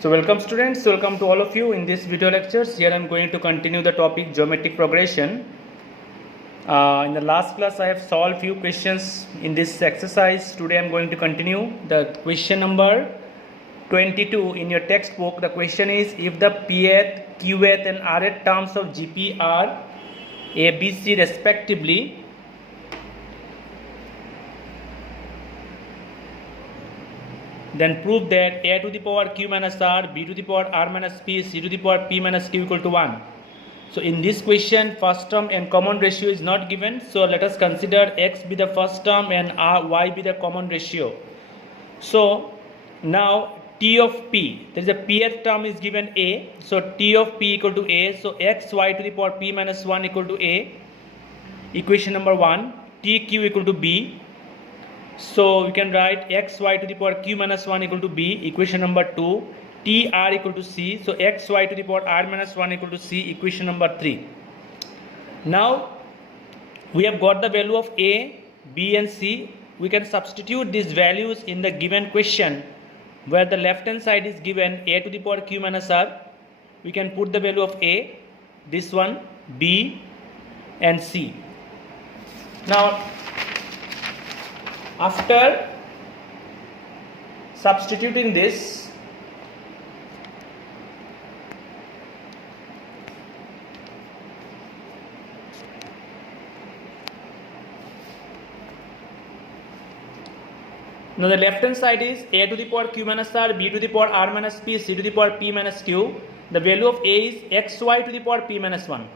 So welcome students, welcome to all of you in this video lectures. Here I am going to continue the topic geometric progression. In the last class I have solved few questions in this exercise. Today I am going to continue the question number 22 in your textbook. The question is, if the pth, qth and rth terms of GP are A, B, C respectively, then prove that A to the power Q minus R, B to the power R minus P, C to the power P minus Q equal to 1. So in this question, first term and common ratio is not given. So let us consider X be the first term and Y be the common ratio. So now T of P, there is a pth term is given A. So T of P equal to A. So X Y to the power P minus 1 equal to A. Equation number 1. TQ equal to B. So we can write xy to the power q minus 1 equal to b. Equation number 2. tr equal to c. So xy to the power r minus 1 equal to c. Equation number 3. Now we have got the value of a, b and c. We can substitute these values in the given question, where the left hand side is given a to the power q minus r. We can put the value of a, this one, b and c. Now after substituting this, now the left hand side is a to the power q minus r, b to the power r minus p, c to the power p minus q. The value of a is xy to the power p minus 1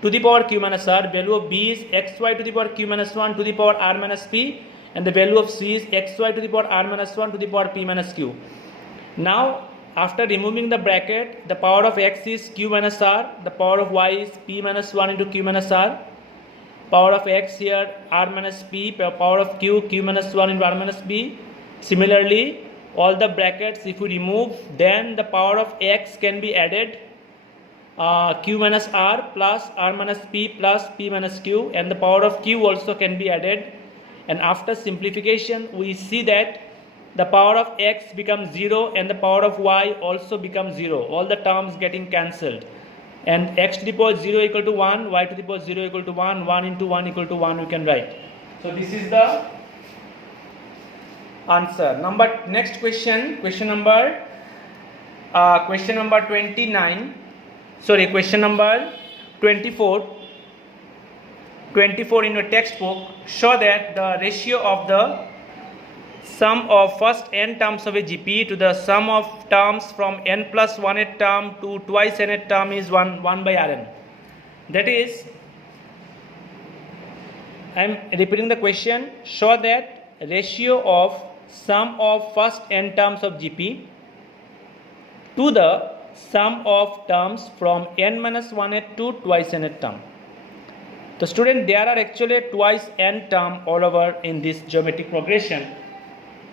to the power q minus r. Value of b is xy to the power q minus 1 to the power r minus p. And the value of c is xy to the power r minus 1 to the power p minus q. Now after removing the bracket, the power of x is q minus r, the power of y is p minus 1 into q minus r, power of x here r minus p, power of q minus 1 into r minus p. Similarly, all the brackets if we remove, then the power of x can be added, q minus r plus r minus p plus p minus q, and the power of q also can be added. And after simplification, we see that the power of x becomes 0 and the power of y also becomes 0. All the terms getting cancelled. And x to the power 0 equal to 1, y to the power 0 equal to 1, 1 into 1 equal to 1 we can write. So this is the answer. Next question, question number 29. Sorry, question number 24. 24 in your textbook. Show that the ratio of the sum of first n terms of a GP to the sum of terms from n plus 1th term to twice nth term is 1 by Rn. That is, I am repeating the question. Show that ratio of sum of first n terms of GP to the sum of terms from n minus 1th to twice nth term. The student, there are actually twice n term all over in this geometric progression,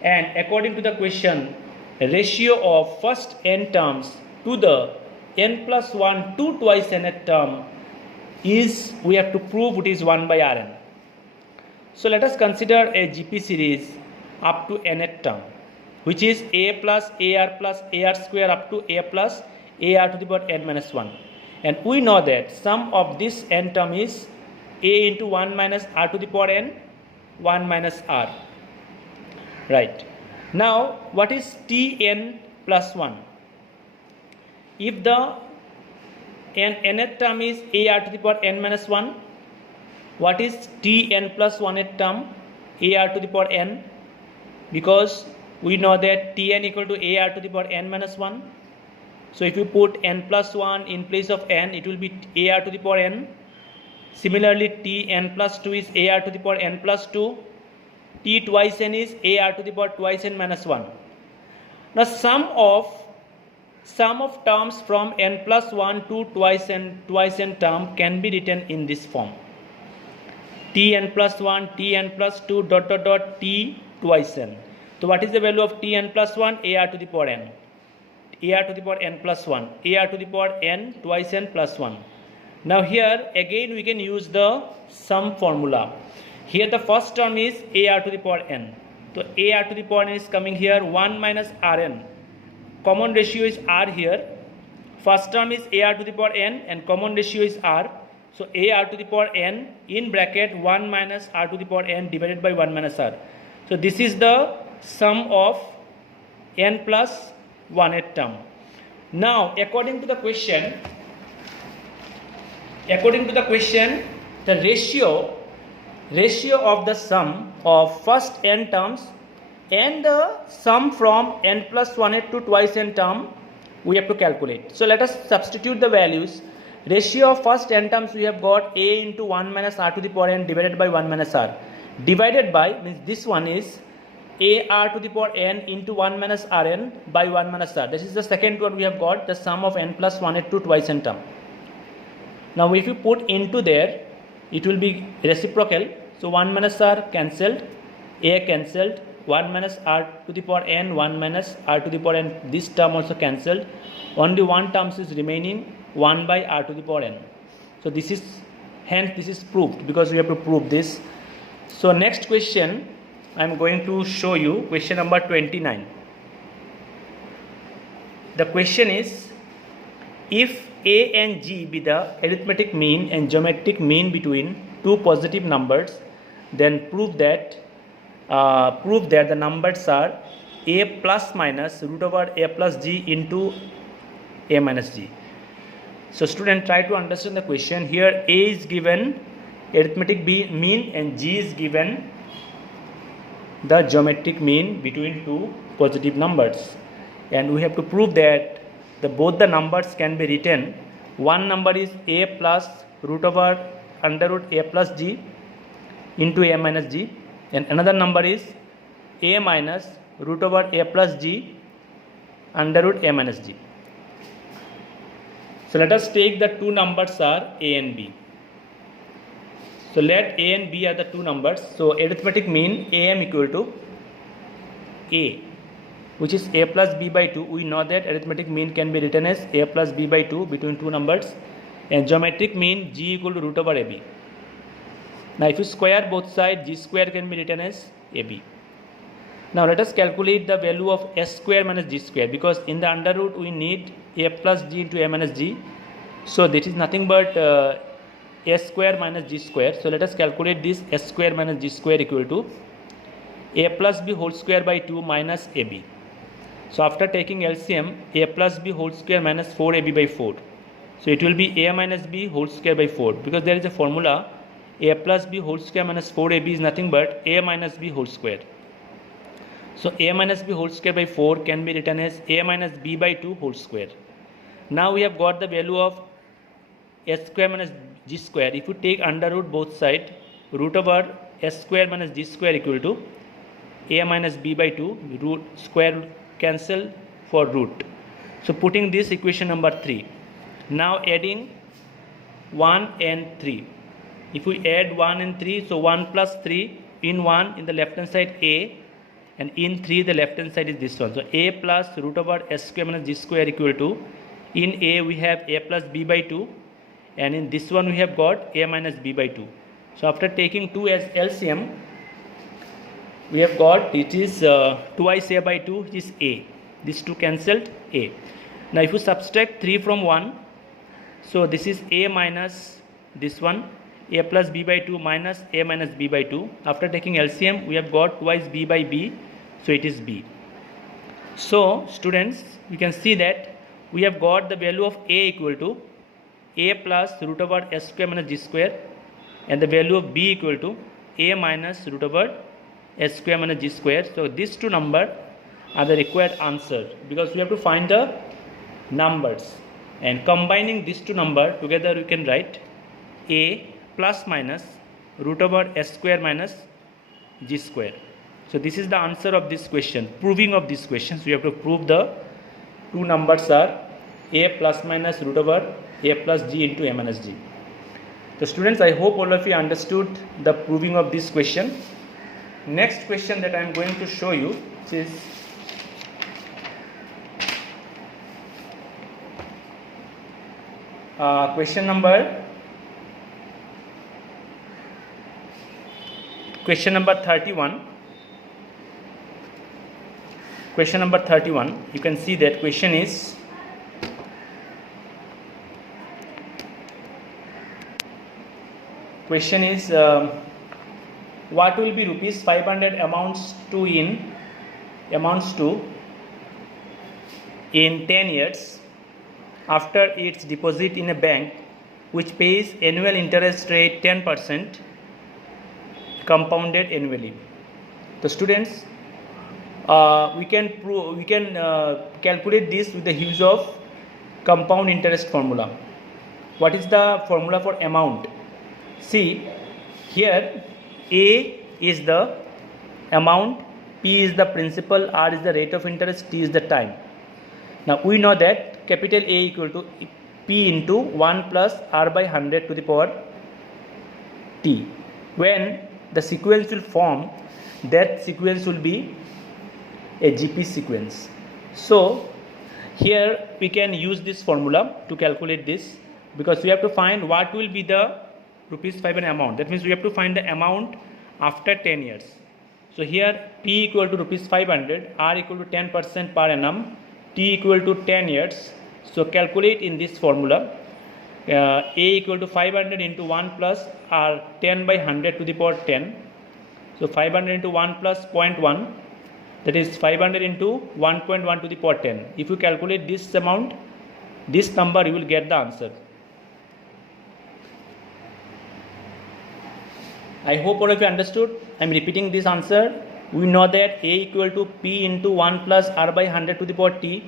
and according to the question, ratio of first n terms to the n plus 1 to twice nth term is, we have to prove it is 1 by Rn. So let us consider a GP series up to nth term, which is a plus ar square up to a plus ar to the power n minus 1. And we know that sum of this n term is a into 1 minus r to the power n, 1 minus r. Right. Now what is Tn plus 1? If the nth term is ar to the power n minus 1, what is Tn plus 1th term? Ar to the power n, because we know that Tn equal to ar to the power n minus 1. So if you put n plus 1 in place of n, it will be ar to the power n. Similarly, Tn plus 2 is ar to the power n plus 2. T twice n is ar to the power twice n minus 1. Now sum of terms from n plus 1 to twice n term can be written in this form. Tn plus 1, Tn plus 2 dot dot dot T twice n. So what is the value of Tn plus 1? Ar to the power n. Ar to the power n plus 1. Ar to the power n twice n plus 1. Now here again we can use the sum formula. Here the first term is ar to the power n. So ar to the power n is coming here 1 minus rn. common ratio is r here. First term is ar to the power n and common ratio is r. So ar to the power n in bracket 1 minus r to the power n divided by 1 minus r. So this is the sum of n plus 1th term. Now according to the question, the ratio of the sum of first n terms and the sum from n plus 1th to twice n term we have to calculate. So let us substitute the values. Ratio of first n terms we have got a into 1 minus r to the power n divided by 1 minus r. Divided by means this one is ar to the power n into 1 minus rn by 1 minus r. This is the second one we have got, the sum of n plus 1th to twice n term. Now if you put into there, it will be reciprocal. So 1 minus r cancelled, a cancelled, 1 minus r to the power n, 1 minus r to the power n, this term also cancelled. Only one term is remaining, 1 by r to the power n. So this is, hence this is proved, because we have to prove this. So next question I am going to show you, question number 29. The question is, if a and g be the arithmetic mean and geometric mean between two positive numbers, then prove that the numbers are a plus minus root over a plus g into a minus g. So student, try to understand the question. Here a is given arithmetic mean and g is given the geometric mean between two positive numbers, and we have to prove that both the numbers can be written. One number is a plus root over under root a plus g into a minus g, and another number is a minus root over a plus g under root a minus g. So let us take the two numbers are a and b. So let a and b are the two numbers. So arithmetic mean am equal to a, which is a plus b by 2. We know that arithmetic mean can be written as a plus b by 2 between two numbers, and geometric mean g equal to root over ab. Now if you square both sides, g square can be written as ab. Now let us calculate the value of s square minus g square, because in the under root we need a plus g into a minus g. So this is nothing but s square minus g square. So let us calculate this. S square minus g square equal to a plus b whole square by 2 minus ab. So after taking LCM, a plus b whole square minus 4ab by 4. So it will be a minus b whole square by 4, because there is a formula, a plus b whole square minus 4ab is nothing but a minus b whole square. So a minus b whole square by 4 can be written as a minus b by 2 whole square. Now we have got the value of s square minus g square. If you take under root both sides, root over s square minus g square equal to a minus b by 2, root square cancel for root. So putting this equation number 3. Now adding 1 and 3. If we add 1 and 3, so 1 plus 3, in 1 in the left hand side a, and in 3 the left hand side is this one. So a plus root over s square minus g square equal to, in a we have a plus b by 2, and in this one we have got a minus b by 2. So after taking 2 as LCM, we have got it is twice a by 2, which is a. These two cancelled, a. Now if you subtract 3 from 1, so this is a minus this one, a plus b by 2 minus a minus b by 2. After taking LCM, we have got twice b by b, so it is b. So students, you can see that we have got the value of a equal to a plus root over s square minus g square, and the value of b equal to a minus root over s square minus g square. So these two numbers are the required answer, because we have to find the numbers, and combining these two numbers together we can write a plus minus root over s square minus g square. So this is the answer of this question. Proving of this question, so we have to prove the two numbers are a plus minus root over a plus g into a minus g. So students, I hope all of you understood the proving of this question. Next question that I am going to show you is question number 31. question number 31. You can see that question is what will be rupees 500 amounts to in 10 years after its deposit in a bank which pays annual interest rate 10% compounded annually. The students, we can calculate this with the use of compound interest formula. What is the formula for amount? See here, A is the amount, P is the principal, R is the rate of interest, T is the time. Now we know that capital A equal to P into 1 plus R by 100 to the power T. When the sequence will form, that sequence will be a GP sequence. So here we can use this formula to calculate this, because we have to find what will be the rupees 500 amount. That means we have to find the amount after 10 years. So here P equal to rupees 500, R equal to 10% per annum, T equal to 10 years. So calculate in this formula. A equal to 500 into 1 plus R 10 by 100 to the power 10. So 500 into 1 plus 0.1, that is 500 into 1.1 to the power 10. If you calculate this amount, this number, you will get the answer. I hope all of you understood. I am repeating this answer. We know that A equal to P into 1 plus R by 100 to the power T.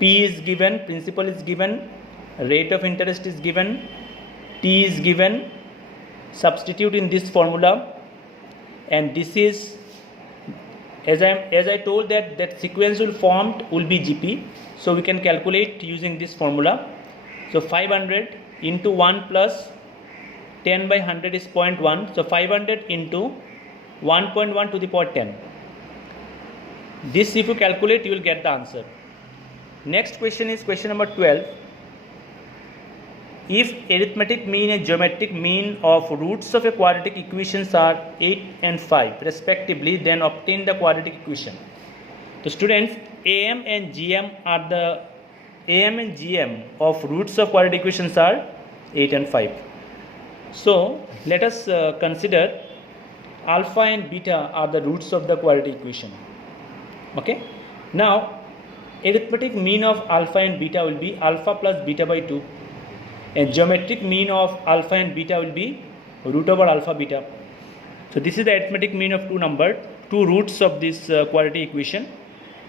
P is given, principal is given, rate of interest is given, T is given. Substitute in this formula, and this is, as I told, that sequence will formed will be GP. So we can calculate using this formula. So 500 into 1 plus 10 by 100 is 0.1. So 500 into 1.1 to the power 10. This if you calculate, you will get the answer. Next question is question number 12. If arithmetic mean and geometric mean of roots of a quadratic equations are 8 and 5 respectively, then obtain the quadratic equation. So students, AM and GM of roots of quadratic equations are 8 and 5. So let us consider alpha and beta are the roots of the quadratic equation. Okay. Now arithmetic mean of alpha and beta will be alpha plus beta by 2. And geometric mean of alpha and beta will be root over alpha beta. So this is the arithmetic mean of two roots of this quadratic equation,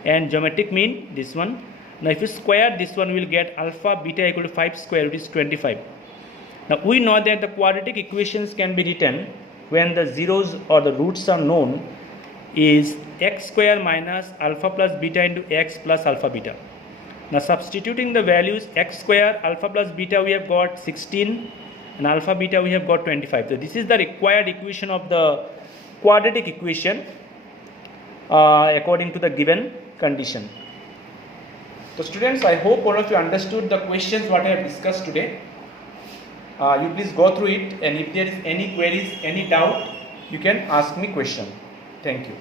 and geometric mean this one. Now if you square this one, we will get alpha beta equal to 5 square, which is 25. Now we know that the quadratic equations can be written when the zeros or the roots are known is x square minus alpha plus beta into x plus alpha beta. Now substituting the values x square, alpha plus beta, we have got 16, and alpha beta we have got 25. So this is the required equation of the quadratic equation according to the given condition. So students, I hope all of you understood the questions what I have discussed today. You please go through it, and if there is any queries, any doubt, you can ask me question. Thank you.